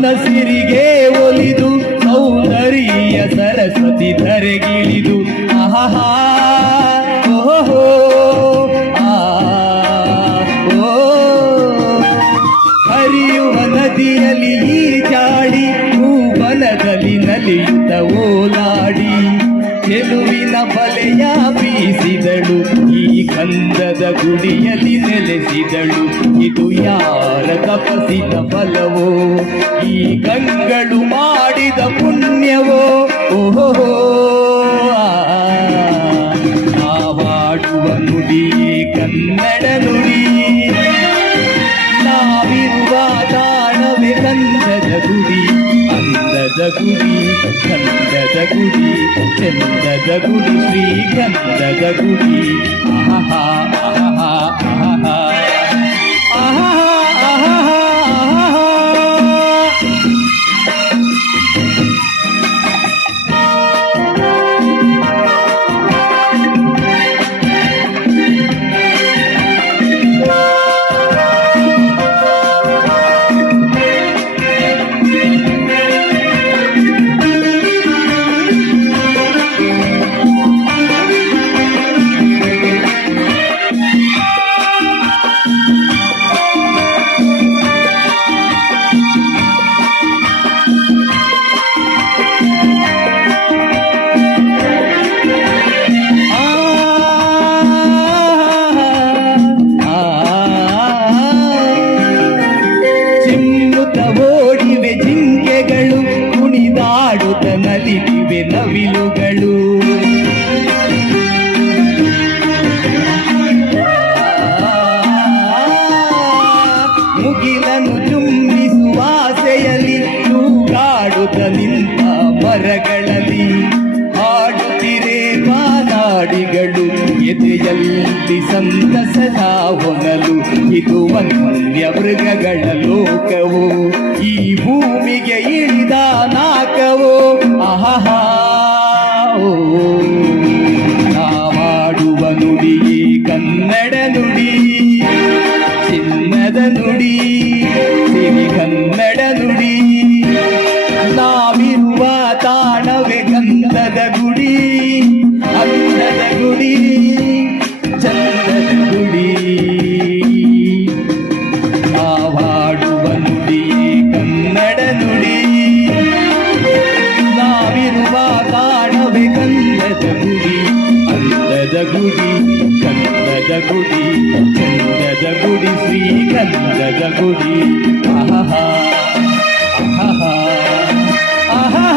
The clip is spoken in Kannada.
ಮನಸ್ಸಿರಿಗೆ ಒಲಿದು ಸೌಂದರ್ಯ ಸರಸ್ವತಿ ಧರೆಗಿಳಿದು ಆಹಾ ಓಹೋ ಹರಿಯುವ ನದಿಯಲ್ಲಿ ಈಜಾಡಿ ಭೂವನದಲ್ಲಿ ನಲಿಯುತ್ತ ಓಲಾಡಿ ಚೆಲುವಿನ ಬಲೆಯ ಬೀಸಿದಳು ಈ ಗಂಧದ ಗುಡಿಯಲ್ಲಿ ನೆಲೆಸಿದಳು ಇದು ಯಾರ ತಪಸ್ಸಿನ ಫಲವೋ ಈ ಗಂಗಳು ಮಾಡಿದ ಪುಣ್ಯವೋ ಓಹೋ ನಾವಾಡುವ ನುಡಿಯೇ ಕನ್ನಡ ನುಡಿ ನಾವಿರುವ ತಾಣವೇ ಗಂಧದ ಗುಡಿ ಅಂದದ ಗುಡಿ ಗಂಧದ ಗುಡಿ ಚಂದದ ಗುಡಿ ಶ್ರೀ ಗಂಧದ ಗುಡಿ ಆಹಾ ಆಹಾ ಆಹಾ ಆಹಾ ಓಡಿವೆ ಜಿಂಕೆಗಳು ಕುಣಿದಾಡುತ್ತ ನಲಿದಿವೆ ನವಿಲುಗಳು ಮುಗಿಲನ್ನು ಚುಂಬಿಸುವ ಆಸೆಯಲ್ಲಿ ತೂಗಾಡುತ್ತ ನಿಂತ ಮರಗಳಲ್ಲಿ ಹಾಡುತ್ತಿರೆ ಬಾನಾಡಿಗಳು ಎದೆಯಲ್ಲಿ ಸಂತಸದ ಹೊನಲು ಇದು ವನ್ಯ ಮೃಗಗಳ ಲೋಕವು ಈ ಭೂಮಿಗೆ ಇಳಿದ ನಾಕವೋ ಆಹಾ ನಾವಾಡುವ ನುಡಿಯೇ ಕನ್ನಡ ನುಡಿ ಚಿನ್ನದ ನುಡಿ ಸಿರಿ ಕನ್ನಡ ನುಡಿ ನಾವಿರುವ ತಾಣವೇ ಗಂಧದ ಗುಡಿ ಅಂದದ ಗುಡಿ ಚಂದದ ಗುಡಿ ನಾವಾಡುವ ನುಡಿಯೇ ಕನ್ನಡ ನುಡಿ ನಾವಿರುವ ತಾಣವೇ ಗಂಧದ ಗುಡಿ ಅಂದದ ಗುಡಿ ಗಂಧದ ಗುಡಿ ಚಂದದ ಗುಡಿ ಶ್ರೀ ಗಂಧದ ಗುಡಿ ಆಹಾ ಆಹಾ ಆಹಾ